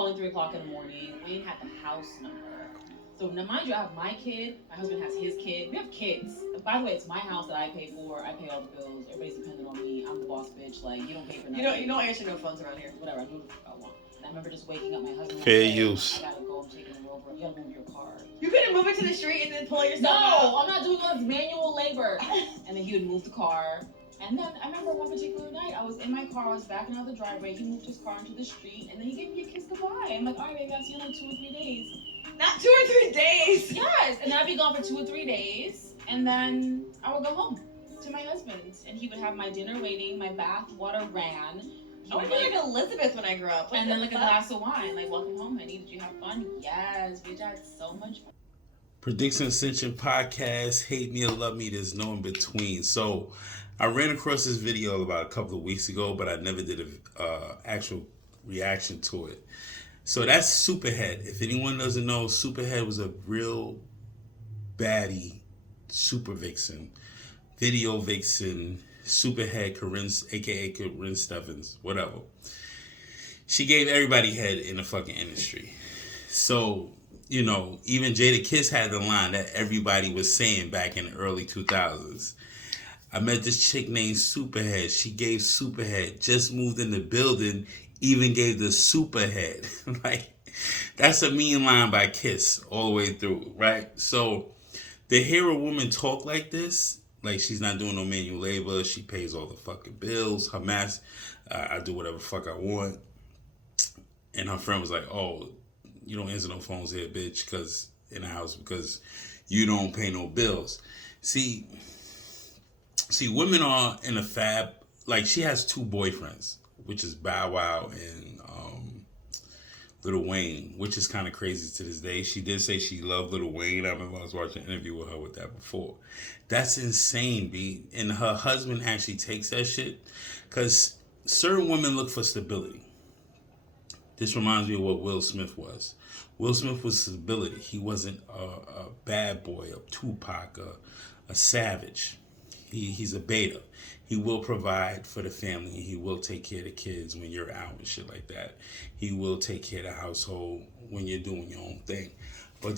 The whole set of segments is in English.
calling 3 o'clock in the morning. Wayne had the house number. So now, mind you, I have my kid. My husband has his kid. We have kids. By the way, it's my house that I pay for. I pay all the bills. Everybody's dependent on me. I'm the boss bitch. Like, you don't pay for nothing. You don't answer no phones around here. Whatever. I do what I want. And I remember just waking up my husband. Fair like, use. I gotta go. I'm taking him over. You gotta move your car. You couldn't move it to the street and then pull it yourself out? out? No, I'm not doing all this manual labor. And then he would move the car. And then I remember one particular night, I was in my car, I was backing out the driveway. He moved his car into the street, and then he gave me a kiss goodbye. I'm like, all right, baby, I'll see you in like 2 or 3 days. Not 2 or 3 days. Yes, and then I'd be gone for 2 or 3 days, and then I would go home to my husband's, and he would have my dinner waiting. My bath water ran. I want to be like Elizabeth when I grow up. And then like a glass of wine, like, welcome home, honey. Did you have fun? Yes, bitch, I had so much fun. Prediction Ascension Podcast, hate me or love me, there's no in between. So I ran across this video about a couple of weeks ago, but I never did an actual reaction to it. So that's Superhead. If anyone doesn't know, Superhead was a real baddie super vixen, video vixen, Superhead, Corinne, aka Corinne Steffens, whatever. She gave everybody head in the fucking industry. So, you know, even Jada Kiss had the line that everybody was saying back in the early 2000s. I met this chick named Superhead. She gave Superhead, just moved in the building, even gave the Superhead. Like, that's a mean line by Kiss all the way through, right? So, to hear a woman talk like this, like she's not doing no manual labor, she pays all the fucking bills, her mask, I do whatever fuck I want. And her friend was like, oh, you don't answer no phones here, bitch, because in the house, because you don't pay no bills. See, women are in a fab. Like, she has 2 boyfriends, which is Bow Wow and Lil Wayne, which is kind of crazy to this day. She did say she loved Lil Wayne. I remember I was watching an interview with her with that before. That's insane, B. And her husband actually takes that shit, because certain women look for stability. This reminds me of what Will Smith was. Will Smith was stability. He wasn't a bad boy, a Tupac, a savage. He's a beta. He will provide for the family. He will take care of the kids when you're out and shit like that. He will take care of the household when you're doing your own thing. But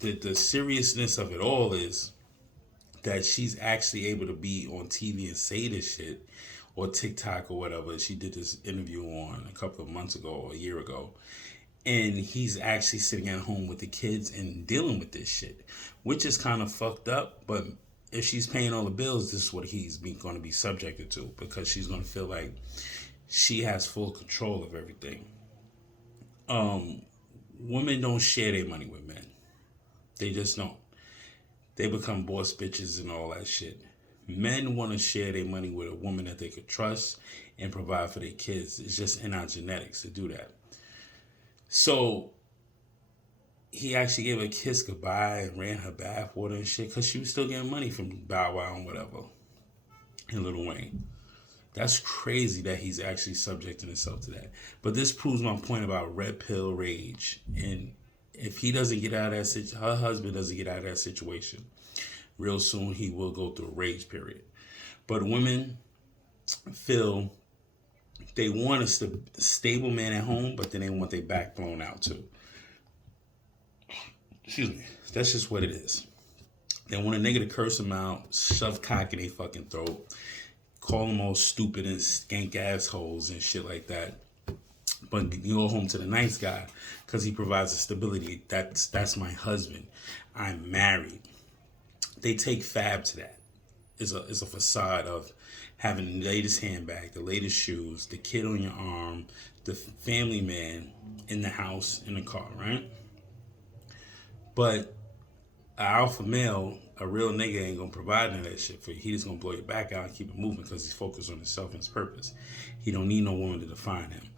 the seriousness of it all is that she's actually able to be on TV and say this shit, or TikTok or whatever. She did this interview on a couple of months ago or a year ago. And he's actually sitting at home with the kids and dealing with this shit, which is kind of fucked up. But if she's paying all the bills, this is what he's going to be subjected to, because she's going to feel like she has full control of everything. Women don't share their money with men. They just don't. They become boss bitches and all that shit. Men want to share their money with a woman that they could trust and provide for their kids. It's just in our genetics to do that. So he actually gave her a kiss goodbye and ran her bath water and shit, because she was still getting money from Bow Wow and whatever, and Lil Wayne. That's crazy that he's actually subjecting himself to that. But this proves my point about red pill rage. And if he doesn't get out of that situation, her husband doesn't get out of that situation, real soon he will go through a rage period. But women feel they want a stable man at home, but then they want their back blown out too. Excuse me. That's just what it is. They want a nigga to curse them out, shove cock in their fucking throat, call them all stupid and skank assholes and shit like that. But you go home to the nice guy because he provides a stability. That's my husband. I'm married. They take fab to that. It's a facade of having the latest handbag, the latest shoes, the kid on your arm, the family man in the house, in the car, right? But an alpha male, a real nigga, ain't gonna provide none of that shit for you. He just gonna blow your back out and keep it moving because he's focused on himself and his purpose. He don't need no woman to define him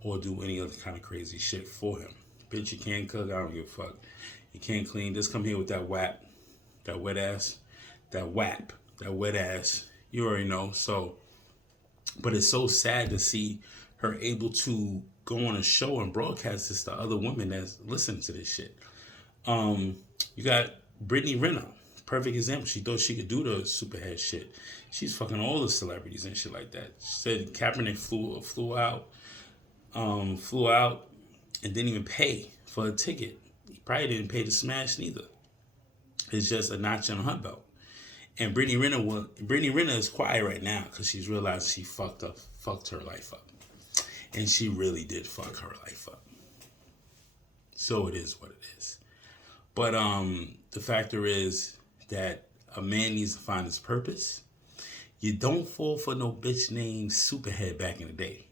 or do any other kind of crazy shit for him. Bitch, you can't cook, I don't give a fuck. You can't clean, just come here with that wet ass. You already know. So, but it's so sad to see her able to go on a show and broadcast this to other women that's listening to this shit. You got Brittany Renner, perfect example. She thought she could do the Superhead shit. She's fucking all the celebrities and shit like that. She said Kaepernick flew out, and didn't even pay for a ticket. He probably didn't pay to smash neither. It's just a notch on her belt. And Brittany Renner is quiet right now because she's realized she fucked her life up. And she really did fuck her life up. So it is what it is. But the factor is that a man needs to find his purpose. You don't fall for no bitch named Superhead back in the day.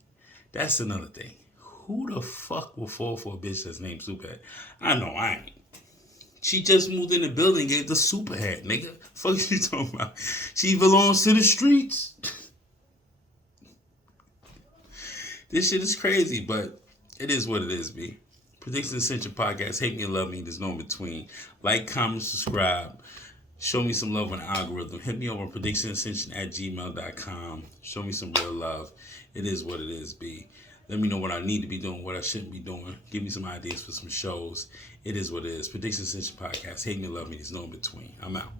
That's another thing. Who the fuck will fall for a bitch that's named Superhead? I know I ain't. She just moved in the building and gave the Superhead, nigga. Fuck you talking about? She belongs to the streets. This shit is crazy, but it is what it is, B. Predictions Ascension Podcast. Hate me or love me. There's no in between. Like, comment, subscribe. Show me some love on the algorithm. Hit me over on predictionascension@gmail.com. Show me some real love. It is what it is, B. Let me know what I need to be doing, what I shouldn't be doing. Give me some ideas for some shows. It is what it is. Predictions Ascension Podcast. Hate me or love me. There's no in between. I'm out.